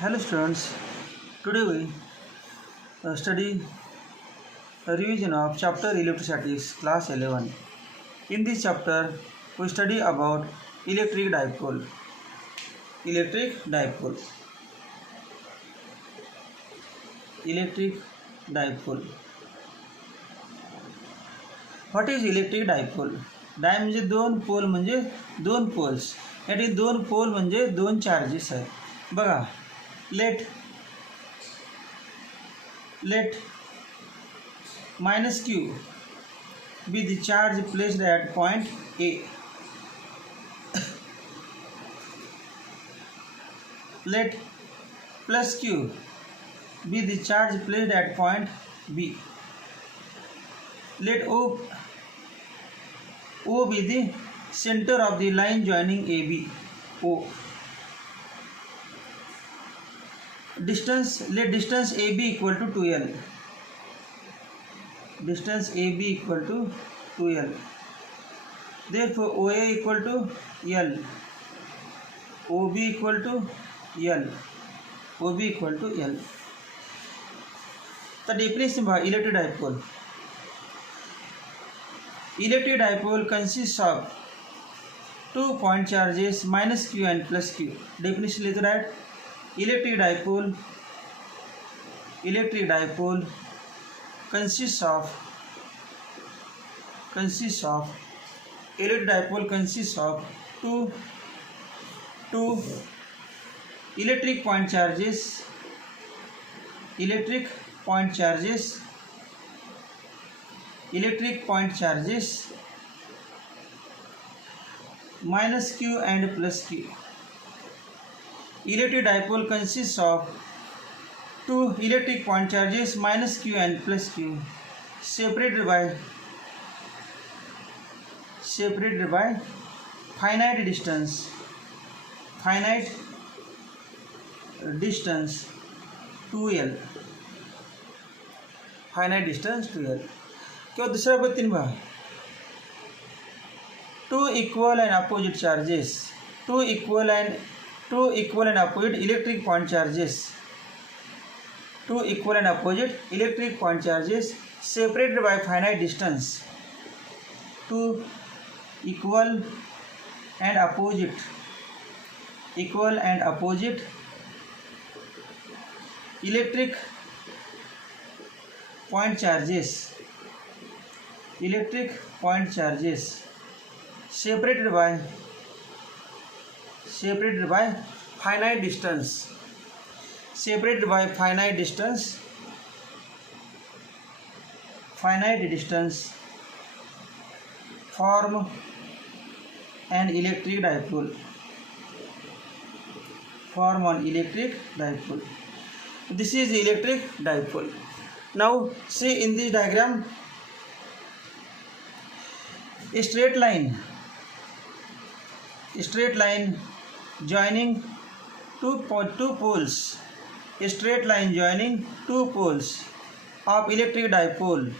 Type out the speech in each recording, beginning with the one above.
Hello students, today we study a revision of chapter electrostatics class 11. In this chapter we study about electric dipole. Electric dipole. Electric dipole. What is electric dipole? Di म्हणजे दोन पोल म्हणजे दोन poles. याठी दोन पोल म्हणजे दोन charges आहेत. बघा let minus q be the charge placed at point A. Let plus q be the charge placed at point B. Let O be the center of the line joining AB. O. Let distance AB equal to 2L. Distance AB equal to 2L. Therefore OA equal to L. OB equal to L. OB equal to L. The definition of electric dipole. Electric dipole consists of 2 point charges minus q and plus q. Definition is that electric dipole consists of two electric point charges minus q and plus q. Electric dipole consists of two electric point charges minus q and plus q separated by finite distance 2L. finite distance 2L. किंवा दुसऱ्या पद्धतीने पहा, two equal and opposite electric point charges, separated by finite distance. Two equal and opposite electric point charges separated by finite distance form an electric dipole. This is electric dipole. Now see in this diagram, a straight line joining two poles. A straight line joining two poles of electric dipole.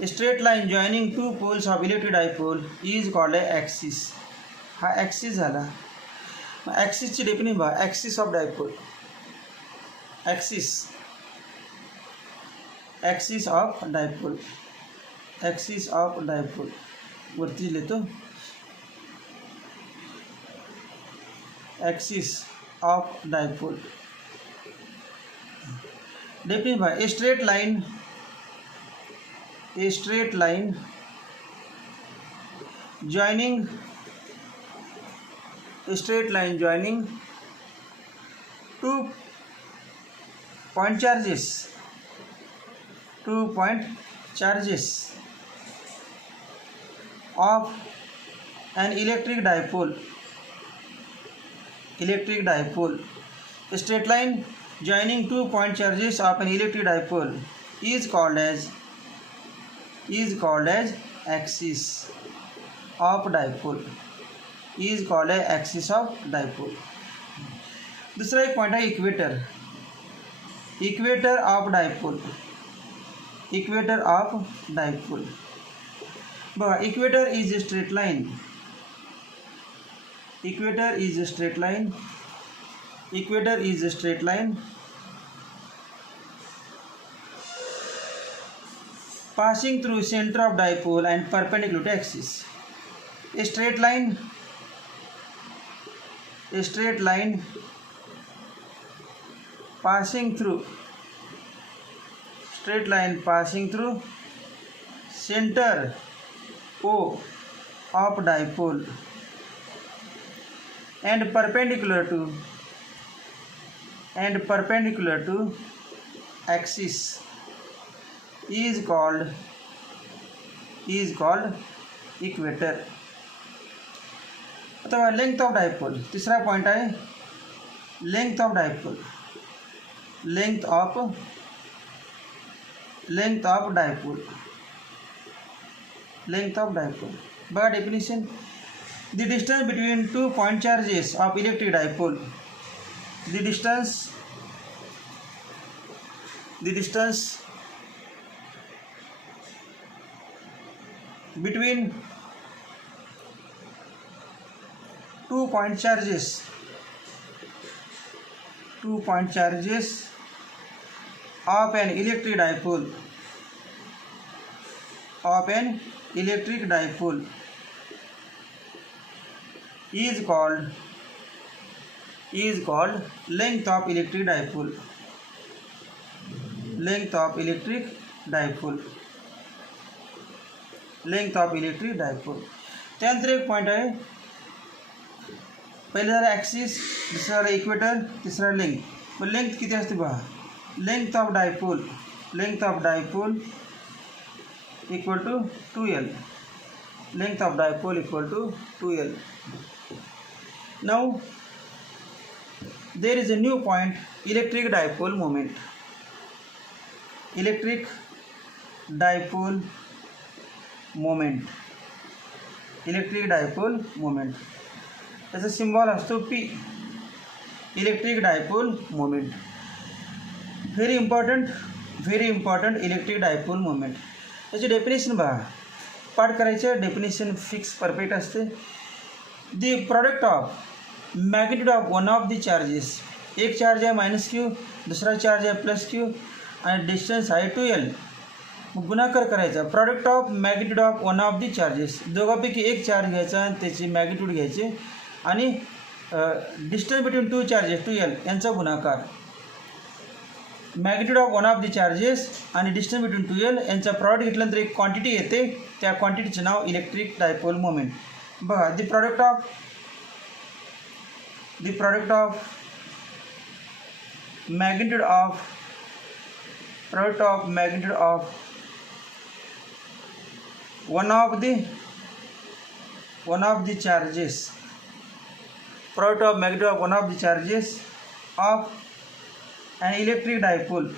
A straight line joining two poles of electric dipole is called a axis. हा axis झाला. axis ची definition बघा, axis of dipole. axis of dipole वरती लिहितो. axis of dipole. definition बघा, a straight line joining two point charges of an electric dipole. A straight line joining two point charges of an electric dipole is called as axis of dipole. दूसरा एक point है equator of dipole. बघा, equator is a straight line equator is a straight line passing through center of dipole and perpendicular to axis. A straight line passing through center O of dipole and perpendicular to axis is called equator अथवा length of dipole. तीसरा point आहे length of dipole. Length of dipole बघा definition. The distance between two point charges of electric dipole. The distance between 2 point charges of an electric dipole is called length of electric dipole. Length of electric dipole. त्यानंतर एक point आहे. पहिले झालं axis, दुसरा झाला equator, तिसरा length. मग length किती असते पहा. Length of dipole equal to 2L. Length of dipole equal to 2L. Now there is a new point, electric dipole moment. Electric dipole moment त्याचा सिम्बॉल असतो P. Electric dipole moment very important electric dipole moment. त्याची definition बघा. पाठ करायचं. Definition fix perfect असते. The product of magnitude of one of the charges. एक charge आहे -Q, दुसरा चार्ज आहे +Q आणि डिस्टन्स आहे 2L. मग गुणाकार करायचा. Product of magnitude of one of the charges. दोघांपैकी एक चार्ज घ्यायचा आणि त्याची मॅग्निट्यूड घ्यायची आणि डिस्टन्स बिटवीन 2 चार्जेस 2L यांचा गुणाकार. Magnitude of one of the charges आणि डिस्टन्स बिटवीन 2L यांचा प्रॉडक्ट घेतल्यानंतर एक क्वांटिटी येते. त्या क्वांटिटीचं नाव इलेक्ट्रिक डायपोल मोमेंट. बघा the product of magnitude of one of the charges. Product of magnitude of one of the charges of an electric dipole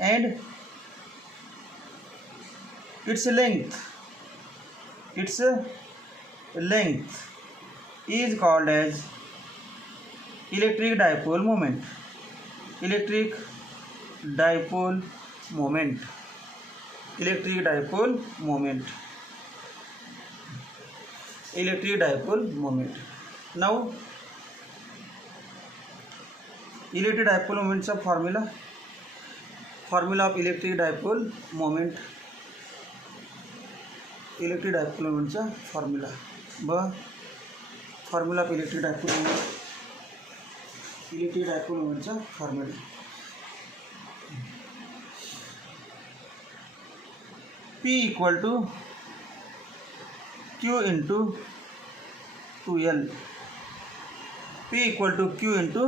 and its length is called as electric dipole moment. Electric dipole moment. Electric dipole moment. Now electric dipole मोमेंटचा formula of electric dipole moment. Electric dipole मोमेंटचा formula of electric dipole मोमेंटचा formula. P equal to Q into 2L. P equal to Q into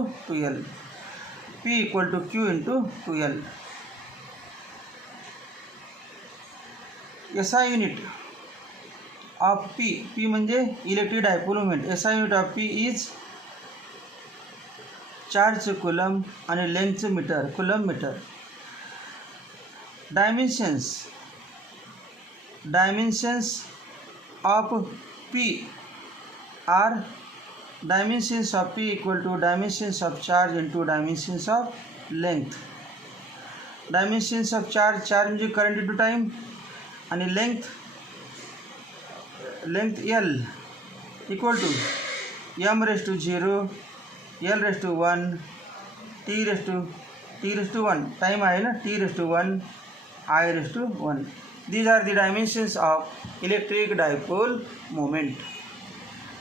2L. SI unit of P म्हणजे electric dipole moment. SI unit of P is चार्जचं coulomb आणि लेंथचं metre. Coulomb metre. Dimensions of P are dimensions of P equal to dimensions of charge into dimensions of length. Dimensions of charge म्हणजे current into time आणि length length L equal to m raised to 0, L raised to 1, T raised to 1, time है ना, T raised to 1, I raised to 1. These are the dimensions of electric dipole moment.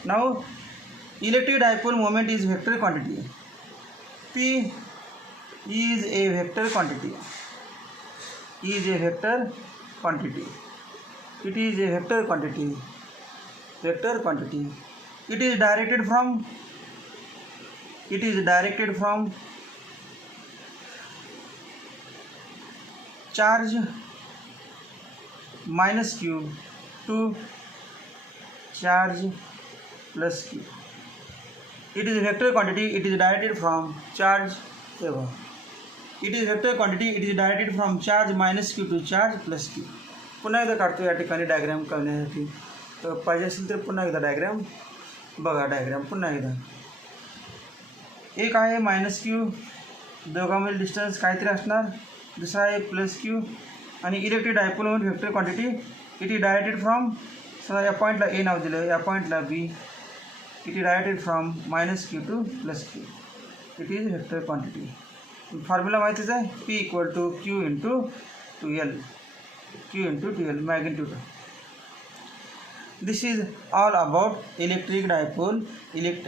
Now electric dipole moment is vector quantity. P is a vector quantity. Is a vector quantity. It is a vector quantity. Vector quantity. It is directed from charge minus q to charge plus q. It is a vector quantity. It is directed from charge. It is vector quantity. It is directed from charge minus q to charge plus q. पुन्हा एकदा काढतो या ठिकाणी diagram करण्यासाठी. तर पाहिजे असेल तर पुन्हा एकदा डायग्राम बघा. डायग्राम पुन्हा एकदा. एक आहे मायनस क्यू, दोघांमधील डिस्टन्स काहीतरी असणार. दुसरा आहे प्लस क्यू आणि electric dipole moment vector quantity. It is directed from, समजा या पॉईंटला ए नाव दिलं, या पॉईंटला B. It is directed from minus Q to plus Q. It is vector quantity. Formula माहितीच आहे, P equal to Q into two L. Q into TL magnitude. This is all about electric dipole,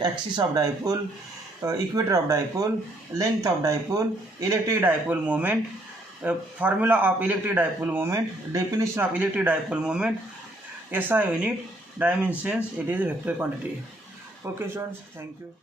axis of dipole, equator of dipole, length of dipole, electric dipole moment, formula of electric dipole moment, definition of electric dipole moment, SI unit, dimensions. It is a vector quantity. Okay students, thank you.